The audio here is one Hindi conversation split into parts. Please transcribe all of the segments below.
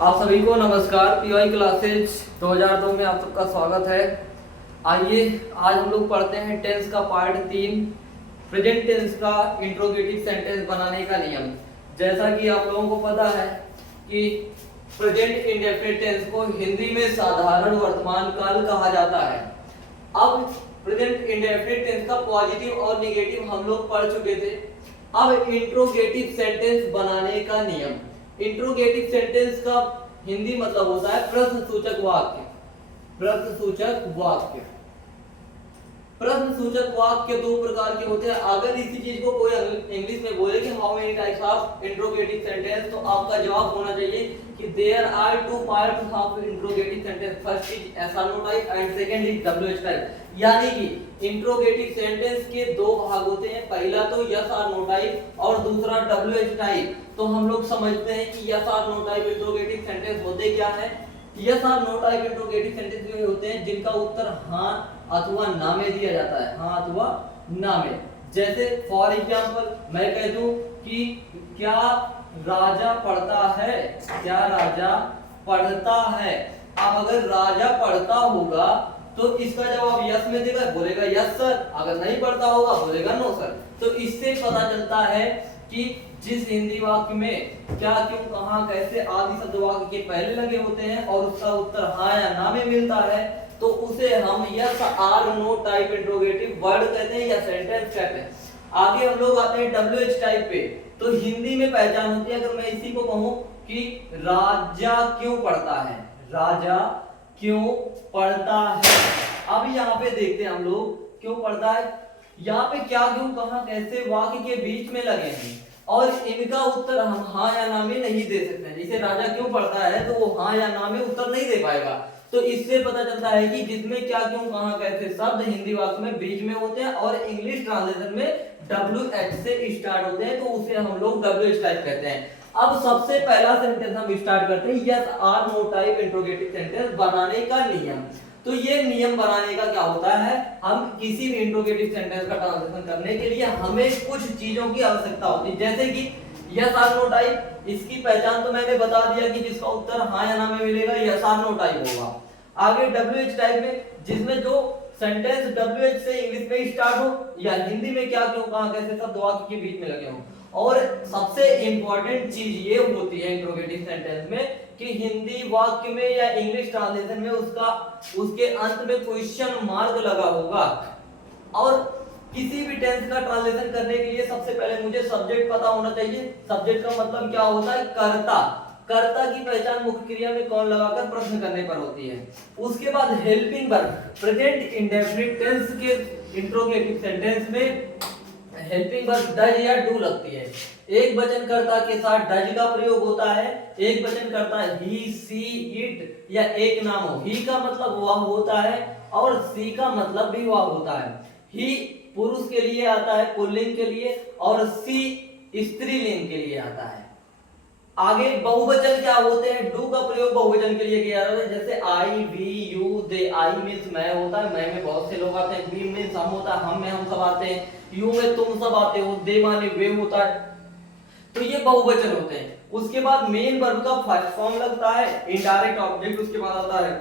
आप सभी को नमस्कार। पीवाई क्लासेज 2002 में आप सबका स्वागत है। आइए आज हम लोग पढ़ते हैं टेंस का पार्ट 3, प्रेजेंट टेंस का इंट्रोगेटिव सेंटेंस बनाने का नियम। जैसा कि आप लोगों को पता है कि प्रेजेंट इंडेफिनिट टेंस को हिंदी में साधारण वर्तमान काल कहा जाता है। अब प्रेजेंट इंडेफिनिट टेंस का पॉजिटिव और नेगेटिव हम लोग पढ़ चुके थे। अब इंट्रोगेटिव सेंटेंस बनाने का नियम। इंट्रोगेटिव सेंटेंस का हिंदी मतलब होता है प्रश्नसूचक वाक्य। प्रश्नसूचक वाक्य प्रश्नसूचक वाक्य दो प्रकार के होते हैं। अगर इसी चीज को कोई इंग्लिश में बोले कि how many types of interrogative sentence, तो आपका जवाब होना चाहिए कि there are two types of interrogative sentence. First is yes or no type and second is WH type. यानी कि इंट्रोगेटिव सेंटेंस के दो भाग होते हैं, पहला तो यस आर नो टाइप और दूसरा डब्ल्यूएच टाइप। तो हम लोग समझते हैं कि yes or no type interrogative sentence होते क्या है। Yes or no type interrogative sentence वे होते हैं जिनका उत्तर हां अथवा ना में दिया जाता है, हां अथवा ना में। जैसे फॉर एग्जांपल मैं कह दूं कि क्या राजा पढ़ता है, क्या राजा पढ़ता है। अब अगर राजा पढ़ता होगा तो इसका जवाब यस में देगा, बोलेगा यस सर। अगर नहीं पढ़ता होगा बोलेगा नो सर। तो इससे पता चलता है कि जिस हिंदी वाक्य में क्या क्यों कहां कैसे आदि शब्द वाक्य के पहले लगे होते हैं और उसका उत्तर हां या ना में मिलता है, तो उसे हम yes or no type interrogative word कहते हैं या सेंटेंस कहते हैं। आगे हम लोग आते हैं डब्ल्यूएच टाइप पे। तो हिंदी में पहचान होती है, अगर मैं इसी को कहूं कि राजा क्यों पढ़ता है, राजा क्यों पढ़ता है। अब यहाँ पे देखते हैं हम लोग क्यों पढ़ता है। यहाँ पे क्या क्यों कहां कैसे वाक्य के बीच में लगे हैं और इनका उत्तर हम हाँ या ना में नहीं दे सकते हैं। जैसे राजा क्यों पढ़ता है तो वो हाँ या ना में उत्तर नहीं दे पाएगा। तो इससे पता चलता है कि जिसमें क्या क्यों कहां कैसे शब्द हिंदी वाक्य में बीच में होते हैं और इंग्लिश ट्रांसलेशन में WH से स्टार्ट होते हैं, तो उसे हम लोग WH टाइप कहते हैं। अब सबसे पहला सेंटेंस हम स्टार्ट करते हैं yes or no type interrogative sentence बनाने का नियम। तो ये नियम बनाने का क्या होता है, हम किसी भी इंट्रोगेटिव सेंटेंस का ट्रांसलेशन करने के लिए हमें कुछ चीजों की आवश्यकता होती है। जैसे कि यस आर नो टाइप, इसकी पहचान तो मैंने बता दिया कि जिसका उत्तर हाँ या ना में मिलेगा यस आर नो टाइप होगा। आगे डब्ल्यूएच टाइप में, जिसमें जो सेंटेंस डब्ल्यूएच से इंग्लिश में स्टार्ट हो या हिंदी में क्या क्यों कहां कैसे शब्द वाक्य के बीच में लगे हों। और सबसे इंपॉर्टेंट चीज ये होती है इंट्रोगेटिव सेंटेंस में कि हिंदी वाक्य में या इंग्लिश ट्रांसलेशन में उसके अंत में क्वेश्चन मार्क लगा होगा। और किसी भी टेंस का ट्रांसलेशन करने के लिए सबसे पहले मुझे सब्जेक्ट पता होना चाहिए। सब्जेक्ट का मतलब क्या होता है, कर्ता। कर्ता की पहचान मुख्य क्रिया में कौन लगाकर प्रश्न करने पर होती है। उसके बाद helping verb. Present indefinite tense के इंट्रोगेटिव सेंटेंस में हेल्पिंग वर्ब डज या डू लगती है। एक वचन कर्ता के साथ डज का प्रयोग होता है, एक वचन कर्ता ही सी इट या एक नाम हो। ही का मतलब वह होता है और सी का मतलब भी वह होता है। ही पुरुष के लिए आता है पुल्लिंग के लिए और सी स्त्रीलिंग के लिए आता है। आगे बहुवचन क्या होते हैं, डू का प्रयोग बहुवचन के लिए किया जाता है। जैसे I we you they. I means मैं होता है, मैं में बहुत से लोग आते हैं। वी मींस हम होता है, हम में हम सब आते हैं। यू में तुम सब आते हो। दे माने वे होता है। तो ये बहुवचन होते हैं। उसके बाद मेन वर्ब का फर्स्ट फॉर्म लगता है, इनडायरेक्ट ऑब्जेक्ट उसके बाद आता है।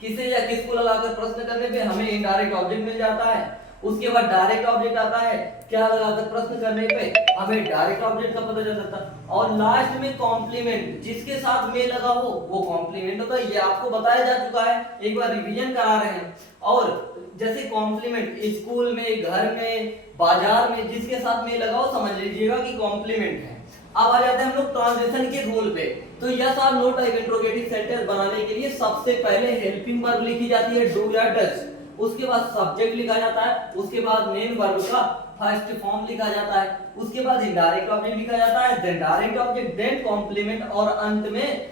किसे या किसको लगाकर प्रश्न करने पे हमें इनडायरेक्ट ऑब्जेक्ट मिल जाता है। उसके बाद डायरेक्ट ऑब्जेक्ट आता है, क्या लगाकर प्रश्न करने पे हमें डायरेक्ट ऑब्जेक्ट का पता चल जाता है। और लास्ट में कॉम्प्लीमेंट, जिसके साथ में लगा हो वो कॉम्प्लीमेंट होता है। ये आपको बताया जा चुका है, एक बार रिवीजन करा रहे हैं। और जैसे कॉम्प्लीमेंट स्कूल में, घर में, बाजार में जिसके साथ में लगा हो समझ लीजिएगा कि कॉम्प्लीमेंट है। अब आ जाते हैं हम लोग ट्रांसलेशन के रूल पे। तो yes or no type interrogative sentence बनाने के लिए सबसे पहले हेल्पिंग वर्ब लिखी जाती है डू या डज। उसके बाद सब्जेक्ट लिखा जाता है, उसके बाद मेन वर्ब का फर्स्ट फॉर्म लिखा जाता है, उसके बाद इनडायरेक्ट ऑब्जेक्ट लिखा जाता है, then direct object, then complement और अंत में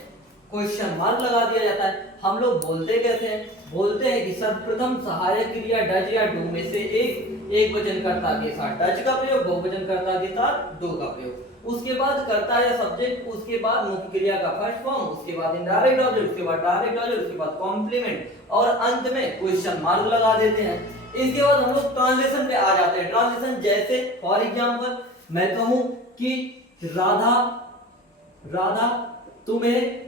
क्वेश्चन मार्क लगा दिया जाता है। हम लोग बोलते कैसे हैं, बोलते हैं कि सर्वप्रथम सहायक क्रिया डज या डू में से एक वचन कर्ता के साथ डज का प्रयोग, बहुवचन कर्ता के साथ डू का प्रयोग। उसके बाद कर्ता या सब्जेक्ट, उसके बाद मुख्य क्रिया का फर्स्ट फॉर्म, उसके बाद इनडायरेक्ट ऑब्जेक्ट, उसके बाद डायरेक्ट ऑब्जेक्ट, उसके बाद कॉम्प्लीमेंट और अंत में क्वेश्चन मार्क लगा देते हैं। इसके बाद हम लोग ट्रांसलेशन पे आ जाते हैं। ट्रांसलेशन जैसे फॉर एग्जांपल मैं कहूं कि राधा तुम्हें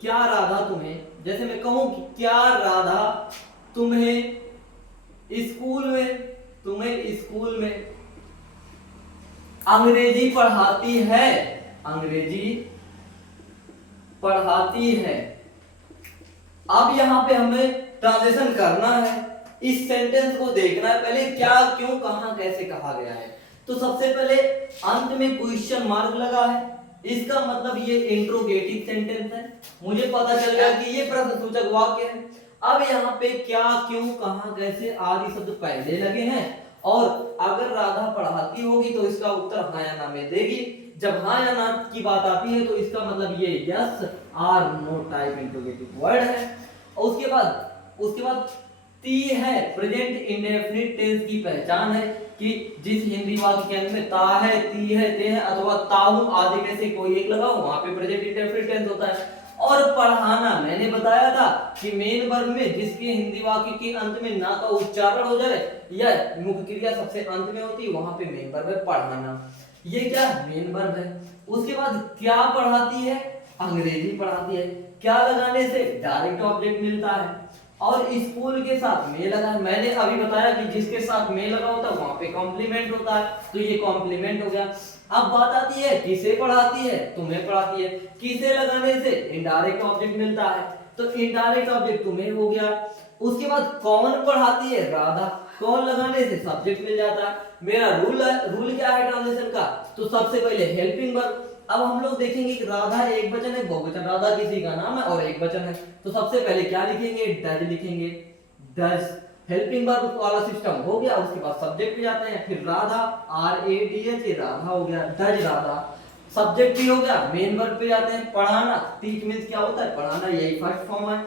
क्या राधा तुम्हें, जैसे मैं कहूं कि क्या राधा तुम्हें स्कूल में अंग्रेजी पढ़ाती है, अंग्रेजी पढ़ाती है। अब यहां पे हमें ट्रांसलेशन करना है, इस सेंटेंस को देखना है पहले क्या क्यों कहां कैसे कहा गया है। तो सबसे पहले अंत में क्वेश्चन मार्क लगा है, इसका मतलब ये इंट्रोगेटिव सेंटेंस है, मुझे पता चल गया कि ये प्रश्नसूचक वाक्य है। अब यहाँ पे क्या क्यों कहां कैसे आदि शब्द पहले लगे हैं, और अगर राधा पढ़ाती होगी तो इसका उत्तर हाँ या ना में देगी। जब हाँ या ना की बात आती है तो इसका मतलब ये yes or no type interrogative word है। और उसके बाद ती है प्रेजेंट इंडेफिनिट टेंस की पहचान है कि जिस हिंदी वाक्य के अंत में ता है, ती है, ते है अथवा ताहू आदि में से कोई एक लगाओ, वहां पे प्रेजेंट इंडेफिनिट टेंस होता है। और पढ़ाना मैंने बताया था कि मेन वर्ब में जिसके हिंदी वाक्य के अंत में ना का उच्चारण हो जाए या मुख्य क्रिया सबसे अंत में होती है, वहां पे मेन वर्ब है पढ़ाना, ये क्या मेन वर्ब है। उसके बाद क्या पढ़ाती है, अंग्रेजी पढ़ाती है। क्या लगाने से डायरेक्ट ऑब्जेक्ट मिलता है, और स्कूल के साथ में लगा, मैंने अभी बताया कि जिसके साथ में लगा होता है वहां पे कॉम्प्लीमेंट होता है, तो ये कॉम्प्लीमेंट हो गया। अब बात आती है किसे पढ़ाती है, तुम्हें पढ़ाती है। किसे लगाने से इनडायरेक्ट ऑब्जेक्ट मिलता है, तो इनडायरेक्ट ऑब्जेक्ट तुम्हें हो गया। उसके बाद कौन पढ़ाती है, राधा, कौन लगाने से सब्जेक्ट मिल जाता है। मेरा रूल क्या है ट्रांसलेशन का, तो सबसे पहले हेल्पिंग वर्ब। अब हम लोग देखेंगे कि राधा एक वचन है बहुवचन, राधा किसी का नाम है और एक वचन है, तो सबसे पहले क्या लिखेंगे, डज लिखेंगे, डज। हेल्पिंग वर्ब वाला सिस्टम हो गया, उसके बाद सब्जेक्ट पे जाते हैं, फिर राधा RADH राधा हो गया, डज राधा, सब्जेक्ट भी हो गया। मेन वर्ब पे जाते हैं, पढ़ाना, टीच मींस क्या होता है, पढ़ाना, यही फर्स्ट फॉर्म है,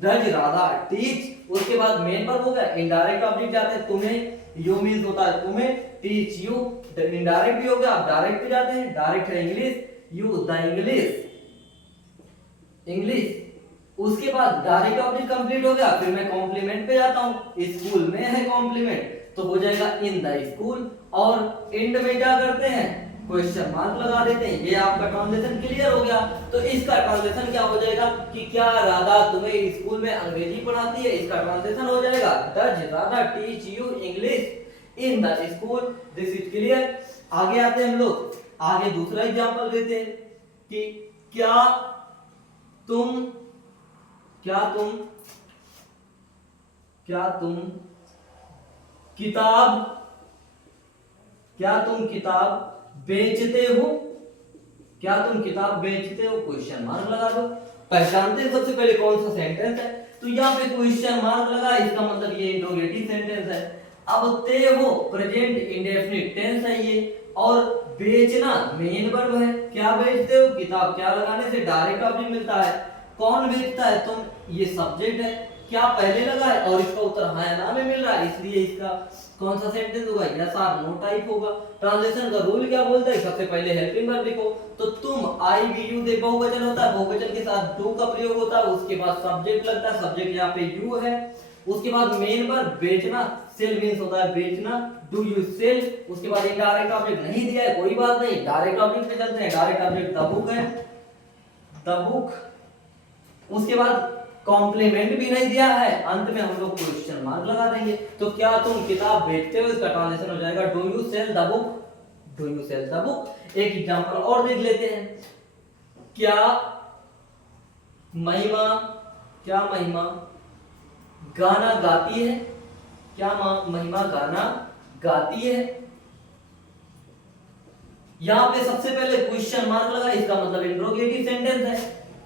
डज राधा टीच। उसके बाद मेन वर्ब हो गया, इनडायरेक्ट ऑब्जेक्ट जाते हैं, तुम्हें, यू मींस होता है तुम्हें, टीच यू, इनडायरेक्ट भी हो गया, आप डायरेक्ट पे जाते हैं, डायरेक्ट है इंग्लिश, यू द इंग्लिश। उसके बाद डायरेक्ट ऑब्जेक्ट कंप्लीट हो गया, फिर मैं कॉम्प्लीमेंट पे जाता हूं, स्कूल में है कॉम्प्लीमेंट तो हो जाएगा इन द स्कूल, और एंड में क्या करते हैं, क्वेश्चन मार्क लगा देते हैं। ये आपका ट्रांसलेशन क्लियर हो गया। तो इसका ट्रांसलेशन क्या हो जाएगा कि क्या राधा तुम्हें स्कूल में अंग्रेजी पढ़ाती है, इसका ट्रांसलेशन हो जाएगा does Radha teach you English in the school, this is clear. आगे आते हैं हम लोग, आगे दूसरा एग्जांपल लेते हैं कि क्या तुम किताब बेचते हो, क्या तुम किताब बेचते हो, क्वेश्चन मार्क लगा दो। पहचानते हैं सबसे पहले कौन सा सेंटेंस है, तो यहाँ पे क्वेश्चन मार्क लगा, इसका मतलब ये इंट्रोगेटिव सेंटेंस है। अब ते हो प्रेजेंट इंडेफिनिट टेंस है ये, और बेचना मेन वर्ब है। क्या बेचते हो, किताब, क्या लगाने से डायरेक्ट ऑब्जेक्ट मिलता है, कौन बेचता है, तुम, ये सब्जेक्ट है। क्या पहले लगा है, और इसका उत्तर हाँ या ना में मिल रहा है, इसलिए इसका कौन सा सेंटेंस होगा, यस आर नो टाइप होगा। ट्रांसलेशन का रूल क्या बोलता है, सबसे पहले हेल्पिंग वर्ब लिखो, तो तुम, आई वी यू दे बहुवचन होता है, बहुवचन के साथ डू का प्रयोग होता है, उसके बाद सब्जेक्ट लगता है, सब्जेक्ट यहाँ पे यू है। उसके बाद मेन वर्ब बेचना, सेल मींस होता है बेचना, डू यू सेल। उसके बाद इनडायरेक्ट ऑब्जेक्ट नहीं दिया है, कोई बात नहीं, डायरेक्ट ऑब्जेक्ट पे चलते हैं। डायरेक्ट ऑब्जेक्ट द बुक है, द बुक। उसके बाद कॉम्प्लीमेंट भी नहीं दिया है, अंत में हम लोग क्वेश्चन मार्क लगा देंगे। तो क्या तुम किताब बेचते हो, इसका ट्रांसलेशन हो जाएगा do you sell the book, do you sell the book. एक एग्जांपल और देख लेते हैं, क्या महिमा गाना गाती है, क्या महिमा गाना गाती है। यहां पे सबसे पहले क्वेश्चन मार्क लगा, इसका मतलब इंट्रोगेटिव सेंटेंस है।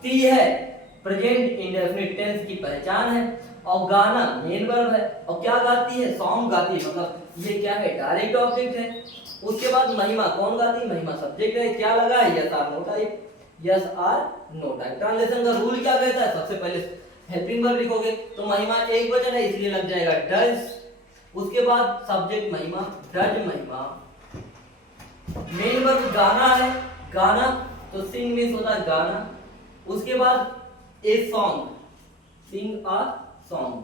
ती है प्रेजेंट इंडेफिनिट टेंस की पहचान है, और गाना मेन वर्ब है, और क्या गाती है, सॉन्ग गाती है, मतलब ये क्या है, डायरेक्ट ऑब्जेक्ट है। उसके बाद महिमा, कौन गाती है, महिमा सब्जेक्ट है। क्या लगा है, yes or no type, yes or no type. Translation का रूल क्या कहता है, सबसे पहले हेल्पिंग वर्ब लिखोगे, तो महिमा एक वचन है इसलिए लग जाएगा डज। उसके बाद सब्जेक्ट महिमा, डज महिमा। मेन वर्ब गाना है, गाना तो सिंग मींस होता है गाना। उसके बाद a song, Singh a song,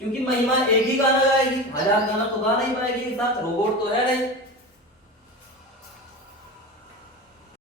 क्योंकि महिमा एक ही गाना गाएगी, हजार गाना तो गा नहीं पाएगी एक साथ, रोबोट तो है नहीं,